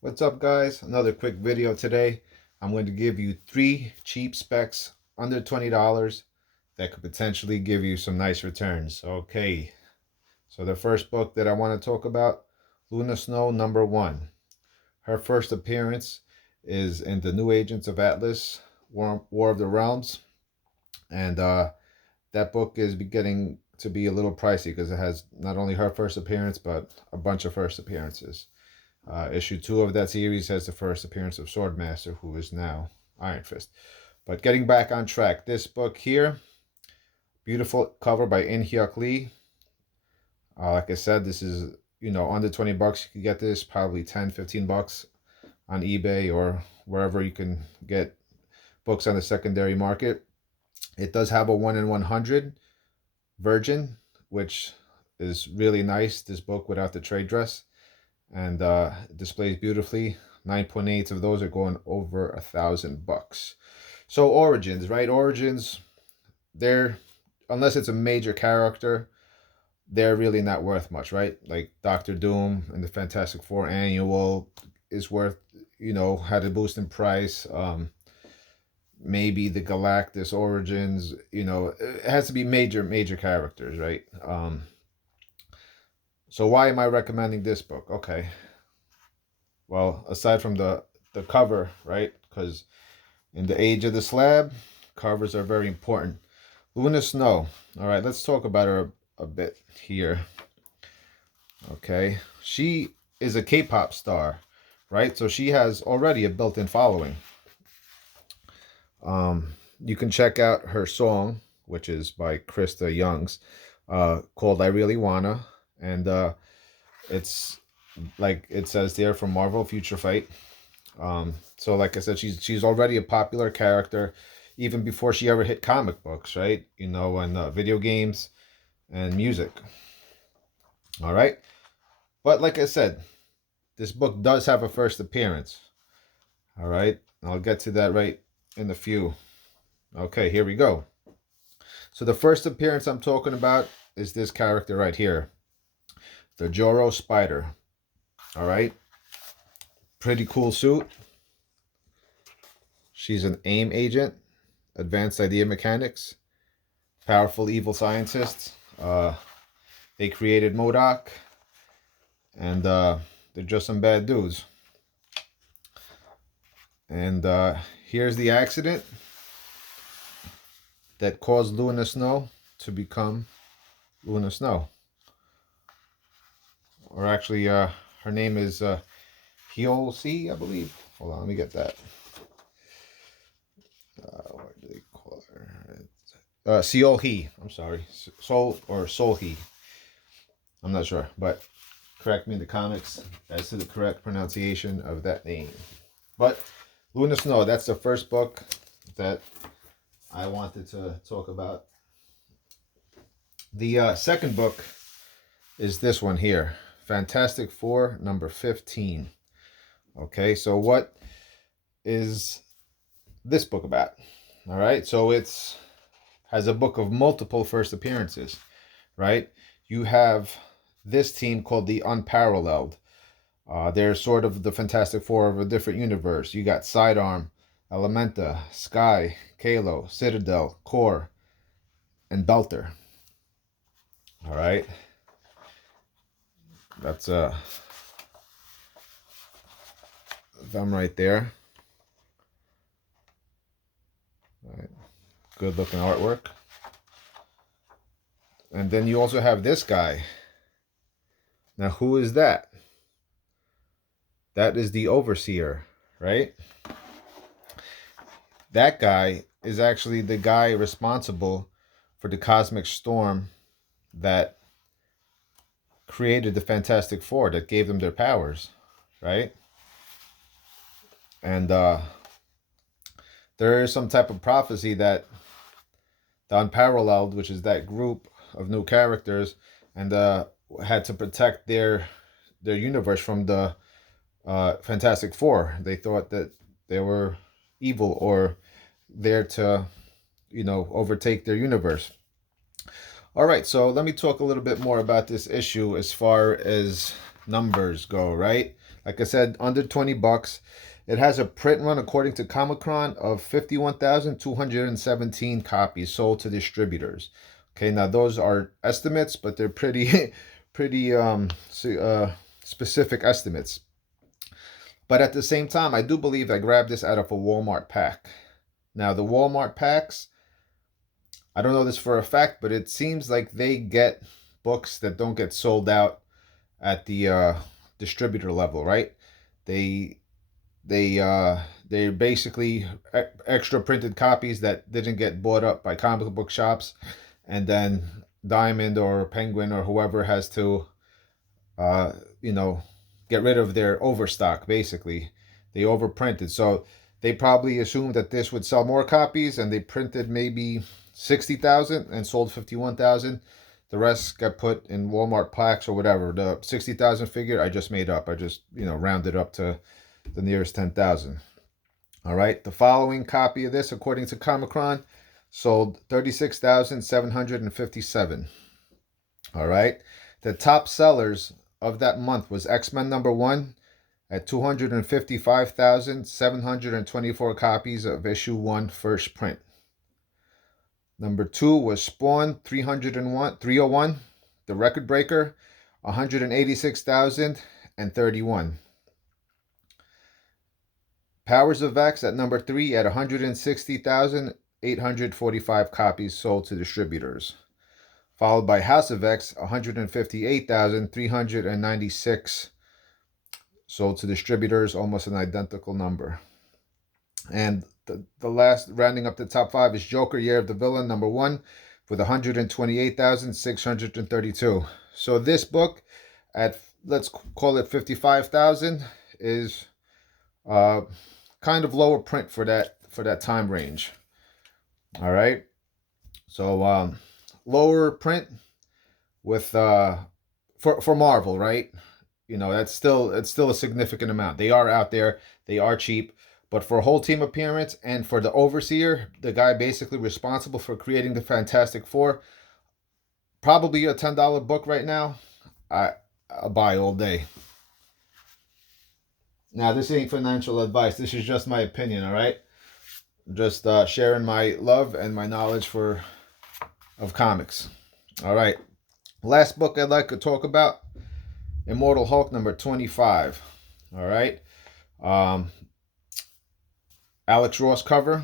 What's up, guys? Another quick video today. I'm going to give you 3 cheap specs under $20 that could potentially give you some nice returns. Okay, so the first book that I want to talk about, Luna Snow #1. Her first appearance is in the New Agents of Atlas, War of the Realms, and that book is getting to be a little pricey because it has not only her first appearance but a bunch of first appearances. Issue 2 of that series has the first appearance of Swordmaster, who is now Iron Fist. But getting back on track, this book here, beautiful cover by In Hyuk Lee. Like I said, this is, under 20 bucks. You can get this probably 10, 15 bucks on eBay or wherever you can get books on the secondary market. It does have a 1 in 100 virgin, which is really nice. This book without the trade dress. And it displays beautifully. 9.8 of those are going over $1,000. So Origins, right? Origins, they're, unless it's a major character, they're really not worth much, right? Like Doctor Doom and the Fantastic Four annual is worth, had a boost in price. Maybe the Galactus Origins, it has to be major characters, right? So why am I recommending this book? Okay. Well, aside from the cover, right? Because in the age of the slab, covers are very important. Luna Snow. All right, let's talk about her a bit here. Okay. She is a K-pop star, right? So she has already a built-in following. You can check out her song, which is by Krista Youngs, called I Really Wanna. And it's like it says there, from Marvel Future Fight. So like I said, she's already a popular character even before she ever hit comic books, right? And video games and music. All right. But like I said, this book does have a first appearance. All right. I'll get to that right in a few. Okay, here we go. So the first appearance I'm talking about is this character right here, the Joro Spider. All right. Pretty cool suit. She's an AIM agent, advanced idea mechanics, powerful evil scientists. They created MODOK, and they're just some bad dudes. And here's the accident that caused Luna Snow to become Luna Snow. Or actually, her name is Hyol-C, I believe. Hold on, let me get that. What do they call her? Seol-Hee. I'm sorry. Sol-Hee. I'm not sure, but correct me in the comments as to the correct pronunciation of that name. But Luna Snow, that's the first book that I wanted to talk about. The second book is this one here, Fantastic Four #15. Okay, so what is this book about? All right, so it's has a book of multiple first appearances, right? You have this team called the Unparalleled. They're sort of the Fantastic Four of a different universe. You got Sidearm, Elementa, Sky, Kalo, Citadel, Core, and Belter. All right. That's them right there. All right. Good looking artwork. And then you also have this guy. Now, who is that? That is the Overseer, right? That guy is actually the guy responsible for the cosmic storm that created the Fantastic Four, that gave them their powers, right? And there is some type of prophecy that the Unparalleled, which is that group of new characters, and had to protect their universe from the Fantastic Four. They thought that they were evil or there to, overtake their universe. All right, so let me talk a little bit more about this issue as far as numbers go, right? Like I said, under 20 bucks. It has a print run, according to Comic-Con, of 51,217 copies sold to distributors. Okay, now those are estimates, but they're pretty, pretty specific estimates. But at the same time, I do believe I grabbed this out of a Walmart pack. Now, the Walmart packs, I don't know this for a fact, but it seems like they get books that don't get sold out at the distributor level, right? They they're basically extra printed copies that didn't get bought up by comic book shops, and then Diamond or Penguin or whoever has to uh, you know, get rid of their overstock. Basically, they overprinted, so they probably assumed that this would sell more copies, and they printed maybe 60,000 and sold 51,000. The rest got put in Walmart packs or whatever. The 60,000 figure I just made up. I just, rounded up to the nearest 10,000. All right. The following copy of this, according to Comic-Con, sold 36,757. All right. The top sellers of that month was X-Men #1 at 255,724 copies of issue 1 first print. Number 2 was Spawn 301, the record breaker, 186,031. Powers of X at number 3 at 160,845 copies sold to distributors. Followed by House of X, 158,396 sold to distributors, almost an identical number. And the last, rounding up the top 5, is Joker Year of the Villain #1 with 128,632. So this book at, let's call it 55,000, is kind of lower print for that time range. All right. So lower print with for Marvel, right? It's still a significant amount. They are out there, they are cheap, but for a whole team appearance and for the Overseer, the guy basically responsible for creating the Fantastic Four, probably a $10 book right now. I'll buy all day. Now, this ain't financial advice. This is just my opinion, all right? Just sharing my love and my knowledge of comics. All right. Last book I'd like to talk about, Immortal Hulk #25. All right. Alex Ross cover.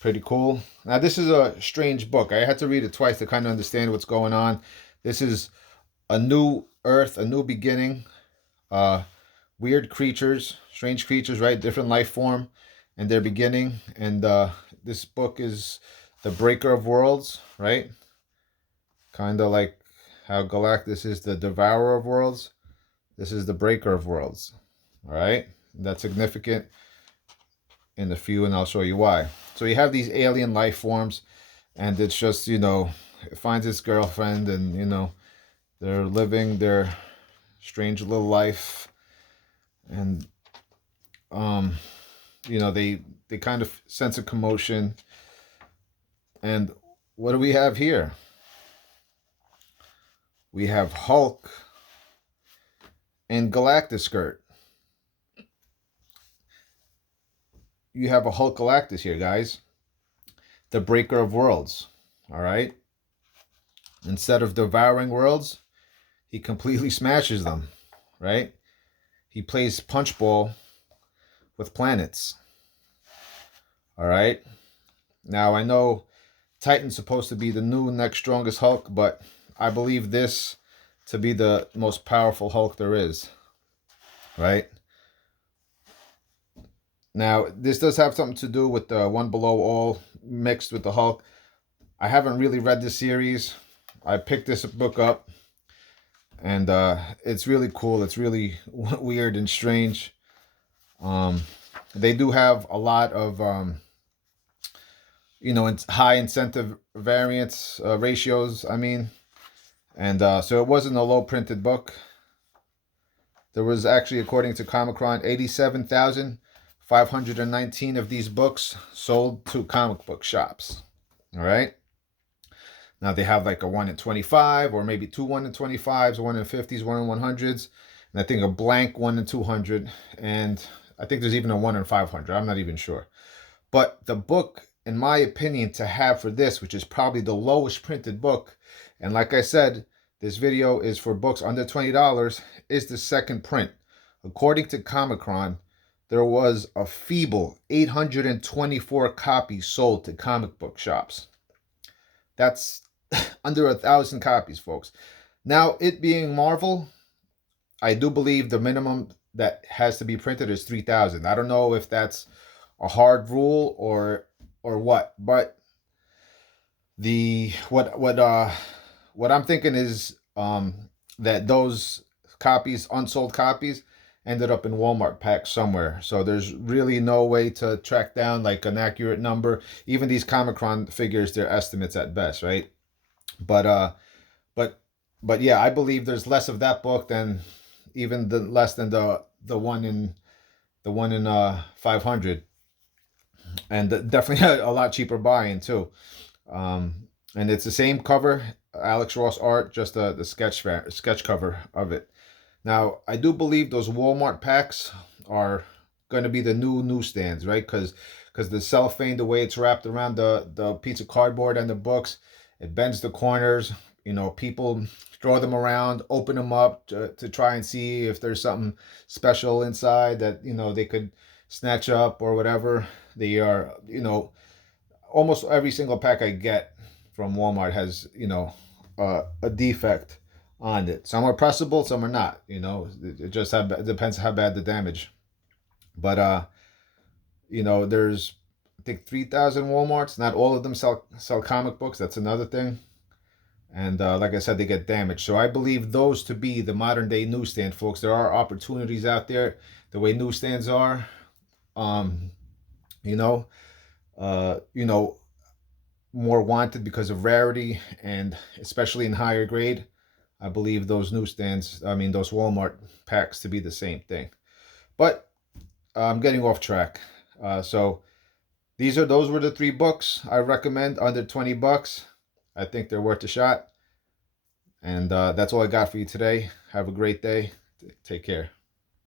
Pretty cool. Now, this is a strange book. I had to read it twice to kind of understand what's going on. This is a new Earth, a new beginning. Weird creatures, strange creatures, right? Different life form and their beginning. And this book is the Breaker of Worlds, right? Kind of like how Galactus is the Devourer of Worlds. This is the Breaker of Worlds. All right? That's significant in a few, and I'll show you why. So you have these alien life forms, and it's just, it finds its girlfriend, and, they're living their strange little life. And, they kind of sense a commotion. And what do we have here? We have Hulk and Galactus skirt. You have a Hulk Galactus here, guys. The Breaker of Worlds. All right? Instead of devouring worlds, he completely smashes them. Right? He plays punchball with planets. All right? Now, I know Titan's supposed to be the new next strongest Hulk, but I believe this to be the most powerful Hulk there is. Right? Now, this does have something to do with the One Below All mixed with the Hulk. I haven't really read this series. I picked this book up, and it's really cool. It's really weird and strange. They do have a lot of, high incentive variance ratios, and so it wasn't a low printed book. There was actually, according to Comic-Con, 87,519 of these books sold to comic book shops. All right. Now they have like a 1 in 25, or maybe two 1 in 25s, 1 in 50s, 1 in 100s, and I think a blank 1 in 200, and I think there's even a 1 in 500. I'm not even sure. But the book, in my opinion, to have for this, which is probably the lowest printed book, and like I said, this video is for books under $20, is the second print. According to Comicron, there was a feeble 824 copies sold to comic book shops. That's under 1,000 copies, folks. Now, it being Marvel, I do believe the minimum that has to be printed is 3,000. I don't know if that's a hard rule or what, but the what I'm thinking is that those copies, unsold copies, ended up in Walmart packs somewhere. So there's really no way to track down like an accurate number. Even these Comicron figures, they're estimates at best, right? But but but yeah, I believe there's less of that book than even the less than the one in 500, and definitely a lot cheaper buying too. And it's the same cover, Alex Ross art, just the sketch cover of it. Now, I do believe those Walmart packs are going to be the new newsstands, right? Because the cellophane, the way it's wrapped around the piece of cardboard and the books, it bends the corners. You know, people throw them around, open them up to try and see if there's something special inside that, you know, they could snatch up or whatever. They are, you know, almost every single pack I get from Walmart has, you know, a defect on it. Some are pressable, some are not. You know, it just depends how bad the damage. But you know, there's I think 3,000 Walmarts. Not all of them sell comic books. That's another thing. And like I said, they get damaged. So I believe those to be the modern day newsstand, folks. There are opportunities out there. The way newsstands are, um, you know, you know, more wanted because of rarity, and especially in higher grade. I believe those newsstands, I mean those Walmart packs, to be the same thing. But I'm getting off track. So those were the three books I recommend under 20 bucks. I think they're worth a shot. And that's all I got for you today. Have a great day. Take care.